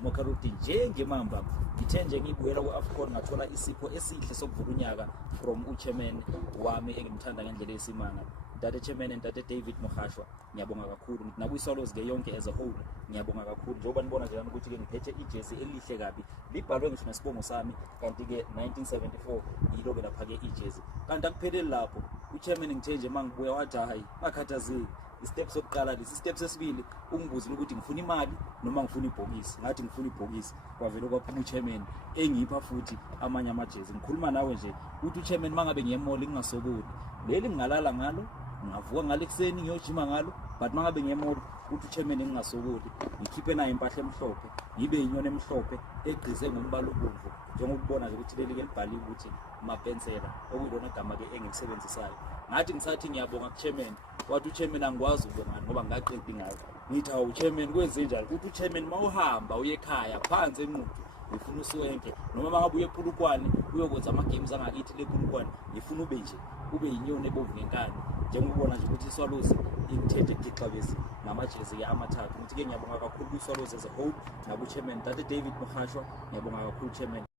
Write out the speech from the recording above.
ngidimokhala ukuthi njengemamba ngithe nje ngibuyela ku-AFCON ngathola isipho esihle sokuvula unyaka from uchairman wami engimthanda ngendlela esimanga Dade Chairman and Dade David Mogashoa. Ngiyabonga kakhulu ngithi nakwi-Swallows ke yonke as a whole ngiyabonga kakhulu njengoba nibona nje ukuthi ke ngiphethe ijezi elihle kabi libhalwe ngisho nesibongo sami kanti ke 1974 yilo ke lapha ke ijezi kanti akupheleli lapho uchairman ngithe nje mangibuya wathi hayi akhathazeki istep sokuqala lesi step sesibili ungibuzile ukuthi ngifuna imali noma ngifuna ibhokisi ngathi ngifuna ibhokisi kwavela kwaphuma uchairman engipha futhi amanye amajezi ngikhuluma nawe nje ukuthi uchairman mangabe ngiyemall ngingasokoli leli ngingalala ngalo ngavuka ngale kuseni ngiyojima ngalo but mangabe ngiyemall ukuthi uchairman engingasokoli ngikhiphe nayo impahla emhlophe ngibe inyoni emhlophe egqize ngombala obomvu njengokubona nje ukuthi leli ke libhaliwe ukuthi Mapensela okuyilona igama ke engilisebenzisayo ngathi ngisathi ngiyabonga kuchairman wathi uchairman angikwazi ukubonga ngoba ngaqedi ngayo ngithi hawu chairman kwenze njani ukuthi uchairman mawuhamba uye ekhaya phansi enqudu ngifuna usiwenke noma mangabe uye ePulukwane uyokwenza ama games angakithi lePulukwane ngifuna ube inyoni ebomvu ngenkani njengokubona nje ukuthi iSwallows ingithethe igixabezi namajezi ke amathathu ukuthi ke ngiyabonga kakhulu kwiSwallows as a whole naku chairman Dade David Mogashoa ngiyabonga kakhulu chairman